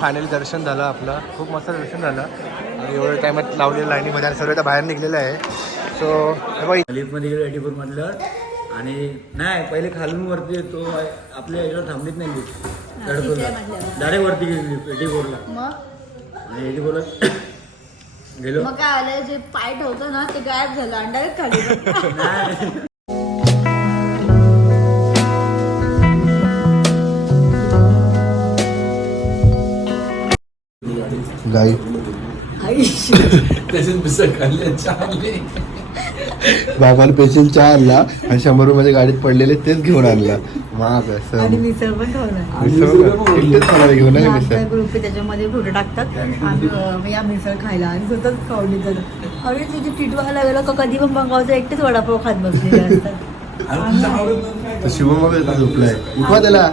Finally दर्शन झालं आपलं. खूप मस्त दर्शन झालं. आणि एवढ्या टायमात लावलेल्या लाईनीमध्ये आणि सर्व आता बाहेर निघलेलं आहे सो हे बघ. लिफ्टमध्ये गेलो एटीपूर मधलं आणि नाही पहिले खालून वरती येतो. आपल्या याच्यावर थांबलीच नाही लिफ्ट डायरेक्ट वरती गेली लिफ्ट एटीपूरला. मग? आणि एटीपूरला गेलो. मग काय आलं? जे पाय ठेवतो ना ते गायब झालं. आणि डायरेक्ट खाली गाई. बाबाला पेशल चहा आणला आणि शंभर रुपयाच्या गाडीत पडलेले तेच घेऊन आणला. महाग असं. आणि मिसळ पण ठेवलं मिसळ एकटेच खाणार घेऊन आले मिसळ. ग्रुप त्याच्यामध्ये फोटो टाकतात. आणि अं, या मिसळ खायला आणि स्वतःच खाऊन अरे तुझी का कधी पण एकटेच वडापाव खात बसलेले असतात. तर शिवम मग झोपलाय. उठवा त्याला.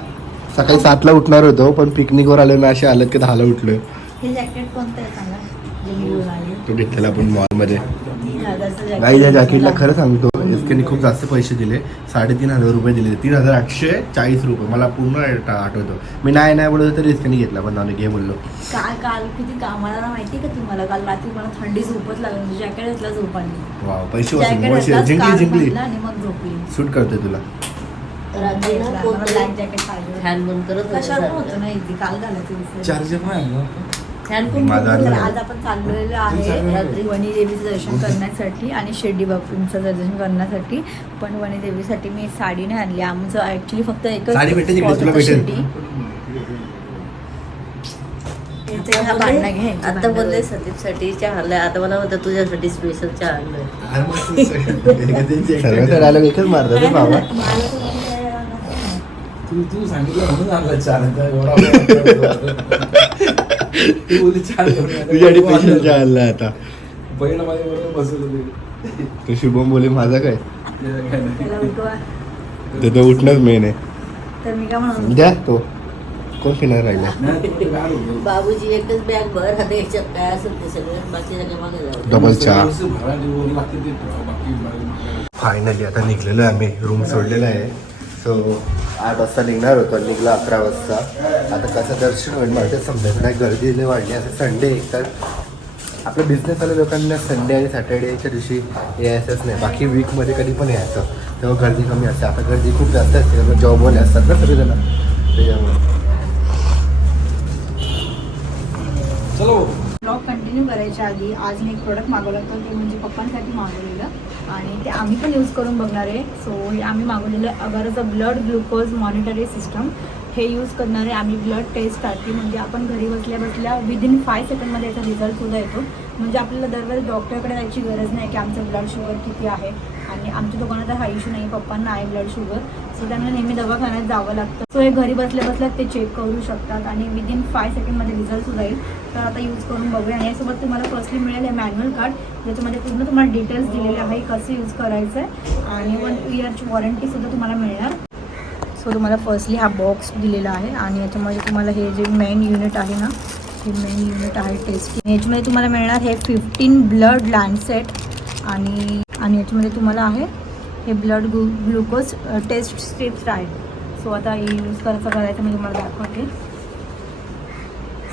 सकाळी सातला उठणार होतो पण पिकनिकवर आलो ना असे आलं की दहाला उठलोय. हे जॅकेट कोणतं आहे सांगा? जे मी घेऊन आले तो घेतलेला आपण मॉलमध्ये. गाई या जॅकेटला खरं सांगतो एसकेने खूप जास्त पैसे दिले. साडेतीन हजार रुपये दिले. तीन हजार आठशे चाळीस रुपये. मला पूर्ण आठ- आठवतो. मी नाही नाही बोलतो तर एसकेने घेतला पण नाव घे बोललो. काल काल किती कामाला माहिती का तुम्हाला? काल रात्री मला थंडी झोपत लागली जॅकेट घेतला झोप आली वा पैसे वाचले जिंकली जिंकली. आणि मग झोपली. शूट करते तुला. चार्जर नाही तर. आज आपण चाललेलो आहे रात्री वणी देवीचं दर्शन करण्यासाठी आणि शिर्डी बापूंचं दर्शन करण्यासाठी पण वणी देवीसाठी मी साडी नाही आणली आमचं ऍक्च्युली फक्त एकच होतं. शिर्डी. आता बोलले. संदीपसाठी चहा आणलाय आता मला म्हणतात तुझ्यासाठी स्पेशल चहा डायलॉग एकच मारतात बाबा. तू तू सांगितलं म्हणून आणला चहा तू बोलली आता. माझ्या बरोबर बसत होते. तो शुभम बोले माझा काय. तर तो उठणंच मेन आहे. तर मी काय म्हणून द्या तो. कोण फिरणार राहिला? बाबूजी एकच बॅग भर आता याच्यात काय असेल ते सगळं बाकी मागे जाऊ डबल चहा. फायनली आता निघलेलो आहे आम्ही. रूम सोडलेला आहे. सो आठ वाजता निघणार होतो निघलो अकरा वाजता. आता कसं दर्शन होईल मला ते समजत नाही गर्दी लई वाढली असं संडे एक तर आपल्या बिझनेसवाल्या लोकांना संडे आणि सॅटर्डेच्या दिवशी यायचंच नाही. बाकी वीकमध्ये कधी पण यायचं. तेव्हा गर्दी कमी असते. आता गर्दी खूप जास्त असते. तेव्हा जॉबवाले असतात ना सगळेजण. त्याच्यामुळे. चलो. ब्लॉग कंटिन्यू करायच्या आधी आज मी एक प्रोडक्ट मागवलं होतं ते म्हणजे पप्पांसाठी मागवलेलं. आणि ते आम्ही पण यूज करून बघणार आहे. सो हे आम्ही मागवलेलं अगरचं ब्लड ग्लुकोज मॉनिटरी सिस्टम हे यूज करणार आहे आम्ही ब्लड टेस्टसाठी म्हणजे आपण घरी बसल्या बसल्या विदिन फाय सेकंडमध्ये याचा रिझल्टसुद्धा येतो. म्हणजे आपल्याला दरवेळेस डॉक्टरकडे जायची गरज नाही की आमचं ब्लड शुगर किती आहे. आणि आमच्या दुकानात हा इश्यू नाही पप्पांना आहे ब्लड शुगर सो त्यांना नेहमी दवाखान्यात जावं लागतं. सो हे घरी बसल्या बसल्या ते चेक करू शकतात आणि विदिन फाय सेकंडमध्ये रिझल्ट सुद्धा येईल तर आता यूज करून बघूया. आणि यासोबत तुम्हाला फर्स्टली मिळेल हे मॅन्युअल कार्ड ज्याच्यामध्ये पूर्ण तुम्हाला डिटेल्स दिलेले आहे कसं यूज करायचं आहे आणि वन इयरची वॉरंटीसुद्धा तुम्हाला मिळणार. सो तुम्हाला फर्स्टली हा बॉक्स दिलेला आहे. आणि याच्यामध्ये तुम्हाला हे जे मेन युनिट आहे ना हे मेन युनिट आहे टेस्ट याच्यामध्ये तुम्हाला मिळणार हे फिफ्टीन ब्लड लँडसेट आणि आणि याच्यामध्ये तुम्हाला आहे हे blood glue glucose test strips आहेत सो आता हे यूज करायचं करायचं मी तुम्हाला दाखवते.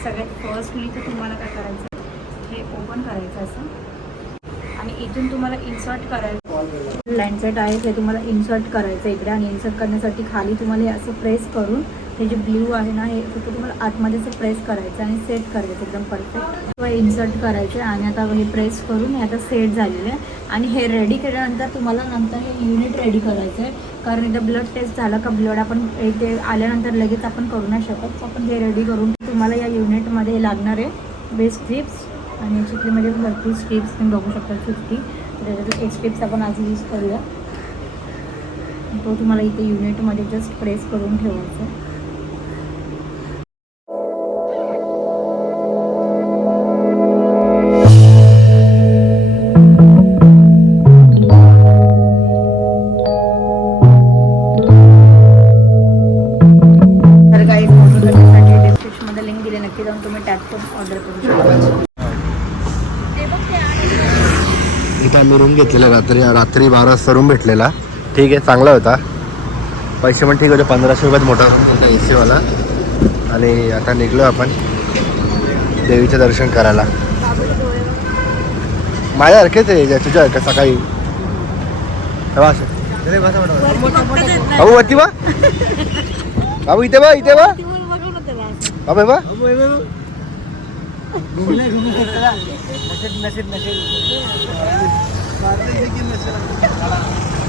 सगळ्यात फर्स्टली तर तुम्हाला काय करायचं हे ओपन करायचं असं. आणि इथून तुम्हाला इन्सर्ट करायचं. लँडसेट आहे ते तुम्हाला इन्सर्ट करायचं इकडे आणि इन्सर्ट करण्यासाठी खाली तुम्हाला हे असं प्रेस करून हे जे ब्ल्यू आहे ना हे फक्त तुम्हाला आतमध्ये असं प्रेस करायचं आणि सेट करायचं एकदम परफेक्ट किंवा इन्सर्ट करायचं आणि आता हे प्रेस करून हे आता सेट झालेलं आहे. आणि हे रेडी केल्यानंतर तुम्हाला नंतर हे युनिट रेडी करायचं आहे कारण एकदा ब्लड टेस्ट झालं का ब्लड आपण ते आल्यानंतर लगेच आपण करू नाही शकत. आपण हे रेडी करून तुम्हाला या युनिटमध्ये लागणार आहे. बेस्ट स्ट्रिप्स आणि याच्यातले भरपूर स्ट्रिप्स तुम्ही बघू शकता फिफ्टी त्याच्यातून एक स्ट्रिप्स आपण आज यूज करूया. तो तुम्हाला इथे युनिटमध्ये जस्ट प्रेस करून ठेवायचा घेतलेला रात्री रात्री बारा वाजता रूम भेटलेला. ठीक आहे चांगला होता. पैसे पण ठीक होते पंधराशे रुपयात मोठा ए सीवाला आणि आता निघलो आपण देवीचं दर्शन करायला. माझ्या डोळे आहे तुझ्या तुझ्यासारखं सकाळी. तेव्हा वरती बाबू वरती बा. बाबू इथे बा इथे बा. ती वर बघू ना त्याला बा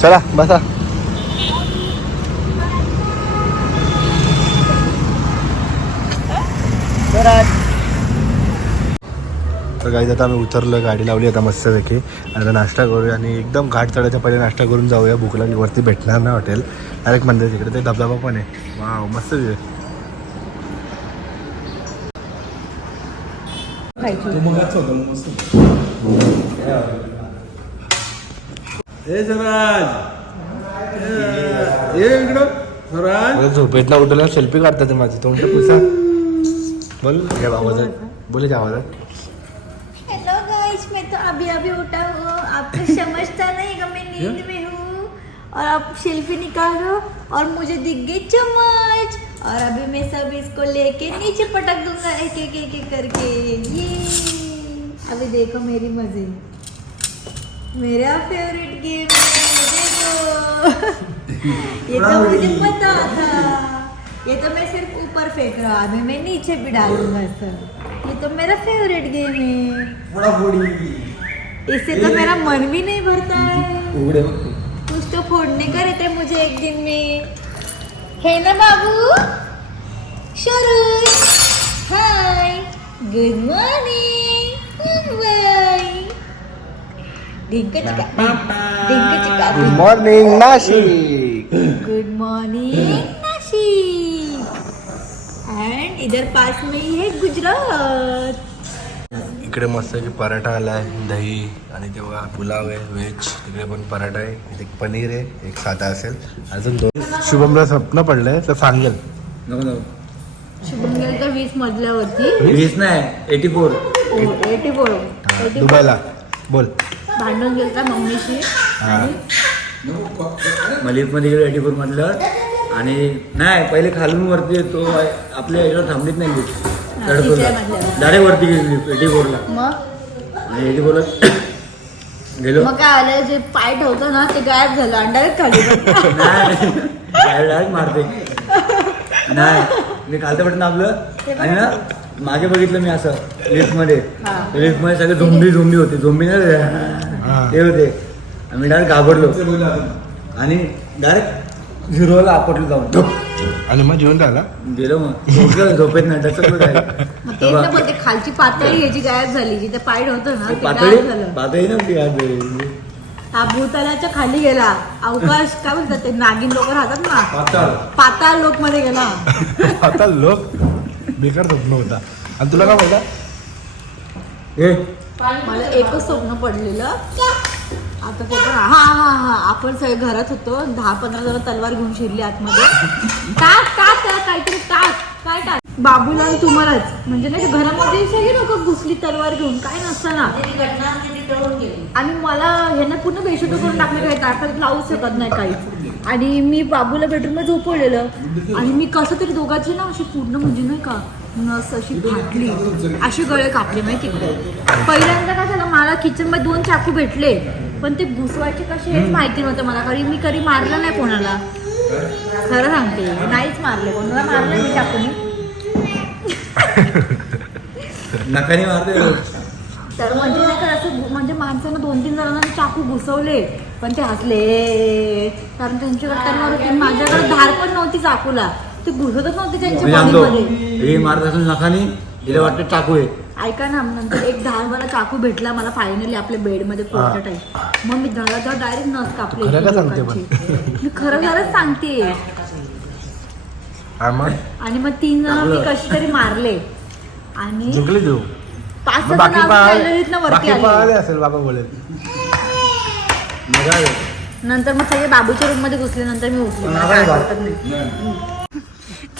चला बसा. तर काही आता आम्ही उतरलं गाडी लावली आता मस्तपैकी. आता नाश्ता करूया आणि एकदम घाट चढायच्या पहिले नाश्ता करून जाऊया. भूक लागली वरती भेटणार नाही हॉटेल डायरेक्ट मंदिर तिकडे ते धबधबा पण आहे. वाव मस्त आहे. खायची. स्वराज. ये इकडं. स्वराज. झोपेतला उठवल्या सेल्फी काढतात ते माझी. तोंड पुसा. बोल काय आवाजात. बोले काय आवाजात. हेलो गाइस मैं तो अभी अभी उठा हूँ. आपको समझता नहीं कि मैं नींद में हूँ. और आप सेल्फी निकालो. और मुझे दिख गई चम्मच. और अभी मैं सब इसको लेके नीचे पटक दूँगा. एक एक एक करके. ये. अभी देखो मेरी मज़े. मेरा फेवरेट गेम देखो ये तो मुझे पता था। ये तो मैं सिर्फ़ ऊपर फेंक रहा हूँ अभी मैं नीचे भी डालूँगा सर ये तो मेरा फेवरेट गेम है। इससे तो मेरा मन भी नहीं भरता है। कुछ तो फोड़ने का रहता है मुझे एक दिन में। है ना बाबू? शुरू hi. Good morning good morning Nashik good morning Nashik and इधर पास में ही है गुजरात. इकडे मस्त की पराठा आलाय दही आणि तेव्हा पुलाव आहे व्हेज तिकडे पण पराठा आहे. एक पनीर आहे एक साधा असेल. अजून दोन. शुभमला स्वप्न पडलंय तर सांगेल. नको नको. शुभम गेल तर वीस मजल्यावरती वीस नाही eighty four eighty four eighty दुबईला. बोल. भांडून गेल का मम्मीशी. आणि मलिकमध्ये गेलो म्हटलं आणि नाही पहिले खालून वरती येतो. आपल्या याच्यावर थांबलीच नाही लिफ्ट मजल्यावर. डायरेक्ट वरती गेली लिफ्ट एटी फोरला मग? आणि एटी फोरला गेलो. मग काय आलं? जे पाय ठेवतो ना ते गायब झालं. आणि डायरेक्ट खाली. नाही डायरेक्ट मारते. नाही मी खालतं बटन आपलं आणि ना मागे बघितलं मी असं लिफ्टमध्ये हा. लिफ्टमध्ये सगळे झोंबी झोंबी होते झोंबी ना हा. ते होते. आम्ही डायरेक्ट घाबरलो. आणि डायरेक्ट झिरोला आपटलो जाऊन. आणि मग जेवण झाला? गेलो मग. झोपलं झोपेत नाही डचकलो मग तेच ना बोलते खालची पातळी ह्याची गायब झाली जिथे पाय ठेवतो ना ते पातळी? गायब झालं. पातळी नव्हती आज हा भूतलाच्या खाली गेला. अवकाश काय म्हणतात ते नागिन लोक राहतात ना? पाताळ. लोक मध्ये गेला. आता लोक? बेकार स्वप्न होता. आणि तुला काय बोलता हे मला एकच स्वप्न पडलेलं. आता ते पण हा हा हा. आपण सगळे घरात होतो. दहा पंधरा जण तलवार घेऊन शिरली आतमध्ये. टाक टाक टाक काहीतरी टाक. काय टाक? बाबूला आणि तुम्हालाच. म्हणजे नाही का घरामध्ये सगळी लोक घुसली तलवार घेऊन. काय नसताना. आणि मला ह्यांना पूर्ण बेशुद्ध करून टाकले काही ताटात लावूच शकत नाही काहीच. आणि मी बाबूला बेडरूमला झोपवलेलं. आणि मी कसं तरी दोघांची ना अशी पूर्ण म्हणजे नाही का नस अशी फाटली. अशी गळे कापले माहिती पहिल्यांदा काय झालं मला किचनमध्ये दोन चाकू भेटले. पण ते घुसवायचे कसे हेच माहिती नव्हतं मला कारण मी कधी मारलं नाही कोणाला. खरं सांगते नाहीच मारले. कोणाला मारलं मी चाकूने नकाने मारते. तर म्हणजे नाही का असं म्हणजे माणसानं दोन तीन जणांना चाकू घुसवले पण ते हसले. कारण त्यांच्याकडे माझ्याकडे धार पण नव्हती चाकूला. ते घुसतच नव्हते त्यांच्या बॉडीमध्ये हे मारत असेल नखाने तिला वाटतं चाकू आहे. ऐका ना नंतर एक धारवाला चाकू भेटला मला फायनली आपल्या बेडमध्ये पोहोचला टाईप मग मी धडा धड डायरेक्ट नस कापले खरं का सांगते लोकांची. मी खरं खरंच सांगते. हा मग? आणि मग तीन जण मी कशी तरी मारले. आणि जिंकले देऊ पाच मग सहा बाकी जण गॅलरीतनं पळाले वरती बाकी आले असेल बाबा मजा आली. नंतर मग सगळे बाबूच्या रूममध्ये घुसले नंतर मी उठले. मला काय नाही.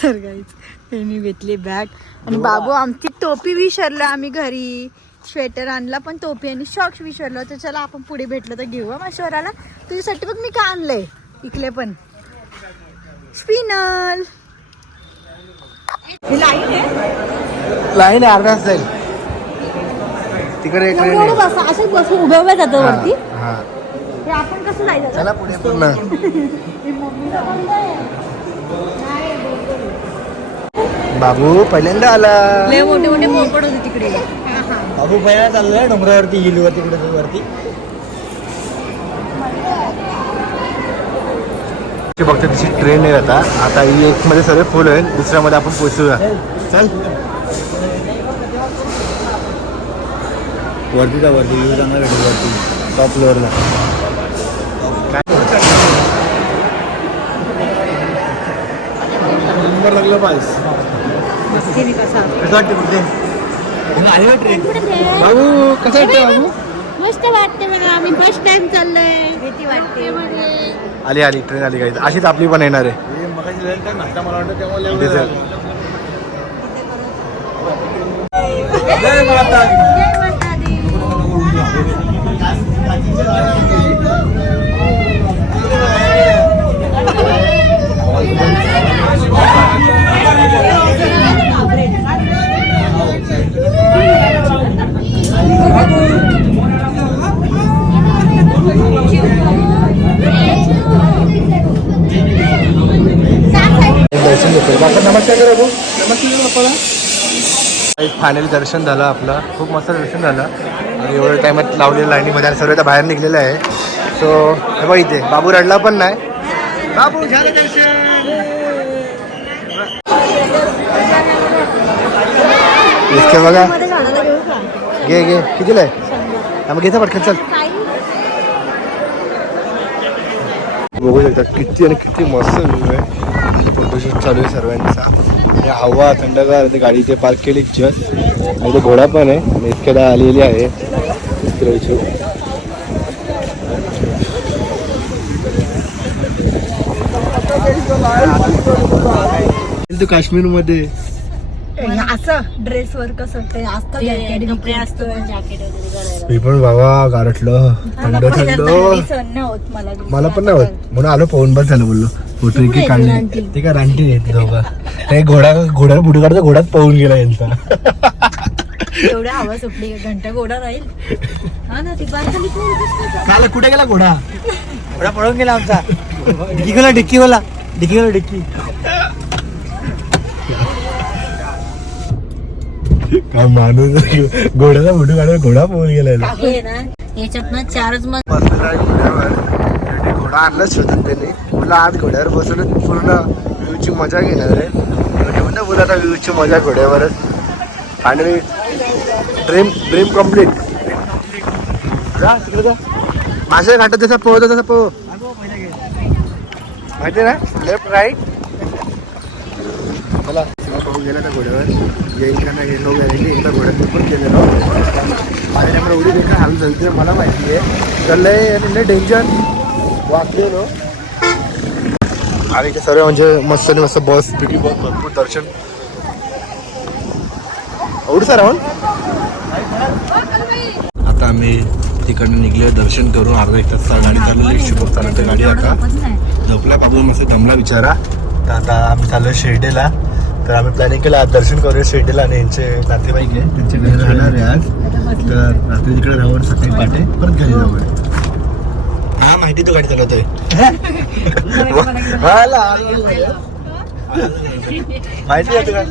तर गाईच मी घेतली बॅग आणि बाबू आमची टोपी विसरला आम्ही घरी. स्वेटर आणला पण टोपी आणि शॉक्स विसरलो. तर चला आपण पुढे भेटलो तर घेऊ मग शहराला तुझ्यासाठी बघ मी काय आणलंय. इकले पण. स्पिनल. लाईन आहे. जाईल. तिकडे असं बसून उभ्या जातो वरती. हा, हा हे आपण कसं जायचं? चला पुढे पूर्ण. बाबू पहिल्यांदा आला. लय मोठे मोठे पोपट होते तिकडे. बाबू पहिला चाललोय डोंगरावरती हिलवर तिकडे वरती ते बघतो तिची ट्रेन आहे आता. आता ही एक मध्ये सर्व फुल होईल. दुसऱ्यामध्ये आपण पोहोचूया. चल वरती जा वरती. व्ह्यू चांगला भेटेल वरती. टॉप फ्लोअरला नंबर लागला मी कसा कसं वाटतं कुठे आली ट्रेन बाबू कसं वाटतं बाबू मस्त वाटते मला आम्ही फर्स्ट टाइम चाललोय. भीती वाटते. आली आली ट्रेन आली काही अशीच आपली पण येणार आहे. मला वाटतं दर्शन नमस्कार करा भाऊ नमस्कार बापाला दर्शन झालं आपलं. खूप मस्त दर्शन झालं. आणि एवढ्या टायमात लावलेलं लाईनीमध्ये आणि सर्व आता बाहेर निघलेलं आहे. सो हे बघ इथे. बाबू रडला पण नाही. बाबू झालं दर्शन. इतके बघा. घे घे. कितीला आहे? हा, मग घेता पटकन चल. बघू शकता किती आणि किती मस्त व्ह्यू आहे. फोटोशूट चालू आहे सर्वांचा. आणि हवा थंडगार ते गाडी इथे पार्क केली जस्ट आणि इथे घोडा पण आहे. आणि इतक्याला आलेली आहे. तू काश्मीर असं ड्रेस वर कसं ते असतं jacket कपडे बिकेट. असतो जॅकेट वगैरे घालायला. मी पण बाबा गारटलं थंड मला पण थंड थंडी. सहन नाही होत मला मला पण नाही होत. म्हणून आलो पवन बस झालं बोललो. फोटो की ती काढले रानटी? ते काय रानटी आहेत दोघं. ते घोडा घोड्याला फुटू काढता घोड्यात पळून गेला यांचा. एवढ्या हवा सुटली घंटा गोडा राहील. हा ना ती बार खाली कोण बसतं? काल कुठे गेला घोडा? घोडा पळून गेला आमचा. डिक्की खोला डिक्की खोला. डिक्की खोला डिक्की. काय माणूस घोड्याला फोटो काढायला घोडा पळून गेला. हे ना याच्यात ना चारच मग बसलेला आहे घोड्यावर आणि घोडा आणलाच शोधून त्यांनी. मला आज घोड्यावर बसून पूर्ण व्ह्यूची मजा घेणार आहे. घेऊन ना बोला आता व्ह्यूची मजा घोड्यावरच. फायनली ड्रीम ड्रीम कंप्लीट जा तिकडे जा. माझ्या घाटात जसा पोहतो तसा पोह माहिती आहे ना? लेफ्ट राईट चला पाहू गेला त्या घोड्यावर. येईल का गॅरंटी एकदा घोड्याचं पण केलेलं होतं. आणि त्यामुळे एवढी बेकार हाल झाली मला माहिती आहे. तर लय आणि लय डेंजर वाचलेलो आणि ते सर्व म्हणजे मस्त आणि मस्त बस पिटी बस भरपूर दर्शन. एवढं सर आता आम्ही तिकडनं निघले दर्शन करून अर्धा एक तास गाडी चालवली शुभ चालवते गाडी आता. झोपल्या बाबू मस्त दमला विचारा तर आता आम्ही चाललो शिर्डीला. तर आम्ही प्लॅनिंग केलं. आज दर्शन करूया शिर्डीला आणि यांचे नातेवाईक आहे. त्यांच्या घरी राहणार आहे आज. तर रात्री तिकडे राहून सकाळी पाटे परत घरी जाऊ हा माहिती तू गाडी चालवतोय. मला- माहिती आहे तुला?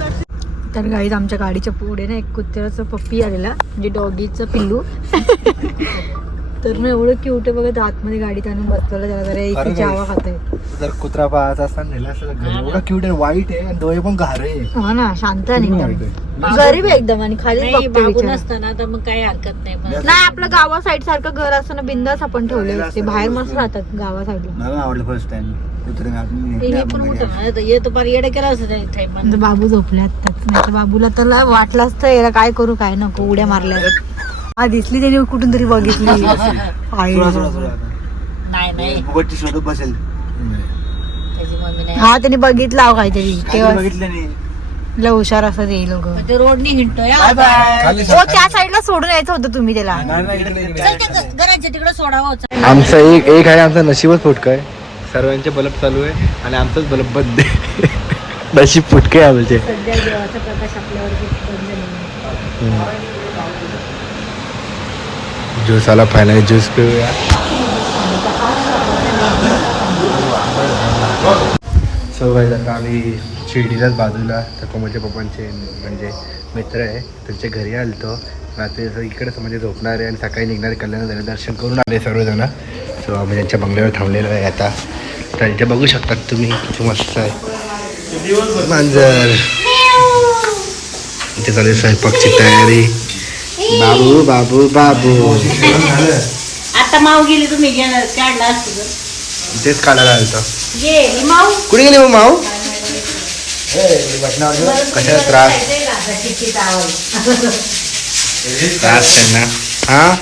तर गाईज आमच्या गाडीच्या पुढे ना एक कुत्र्याचं पप्पी आलेला म्हणजे डॉगीचं पिल्लू. तर मग एवढं क्यूट आहे बघत आतमध्ये गाडीत आणून बसलेलं त्याला जरा एक जावा खातोय. जर कुत्रा पाहायचा असताना नेला घरी एवढा क्यूट आहे वाईट आहे आणि डोळे पण घारे आहे. हा ना शांत आहे वाईट एकदम. आहे. गरीब आहे एकदम आणि खाली नाही बाबू नसताना तर मग काही हरकत नाही पण नाही आपलं गावा साईड सारखं घर असतं ना बिंदास आपण ठेवले असते. बाहेर मस्त राहतात गावा साईडला मला आवडलं फर्स्ट टाइम असं. बाबू झोपले आताच नाही तर बाबूला तर वाटलं असतं याला काय करू काय नको उड्या मारल्या हा दिसली त्याने कुठून तरी बघितली. आई. नाही नाही. शोधत बसेल. त्याची मम्मी नाही. हा त्याने बघितला अहो काहीतरी. तेव्हा बघितलं नाही. लय हुशार असं ते लोक. ते रोडनी हिंडतोय हा. हो त्या साईडला सोडून यायचं होतं तुम्ही त्याला. चल त्या घराच्या तिकडे सोडावं चल. आमचा एक एक आहे आमचा नशीबच फुटका आहे. सर्वांचे बलब चालू आहे आणि आमचाच बलब बंद आहे. नशीब फुटके आहे आमचे. सध्या देवाचा प्रकाश आपल्यावर खूप बंद नाही. ज्यूस आला फायनली ज्यूस पिऊया. सो गाईज आता आम्ही शिर्डीलाच बाजूला तर कोमलच्या म्हणजे पप्पांचे म्हणजे मित्र आहे. त्यांच्या घरी आलतो. रात्री असं इकडेच म्हणजे झोपणार आहे आणि सकाळी निघणार कल्याण झाले दर्शन करून आले सर्वजण. सो आम्ही त्यांच्या बंगल्यावर थांबलेलो आहे आता. तर इथे बघू शकतात तुम्ही किती मस्त आहे. मांजर. इथे चालू स्वयंपाकची तयारी. बाबू बाबू बाबू. आता माव गेली तुम्ही घेणार काढला असतो तर. तेच काढायला आलतो. गेली माऊ कुठे गेली मग माऊ कशाला त्रास? त्रास त्यांना हा?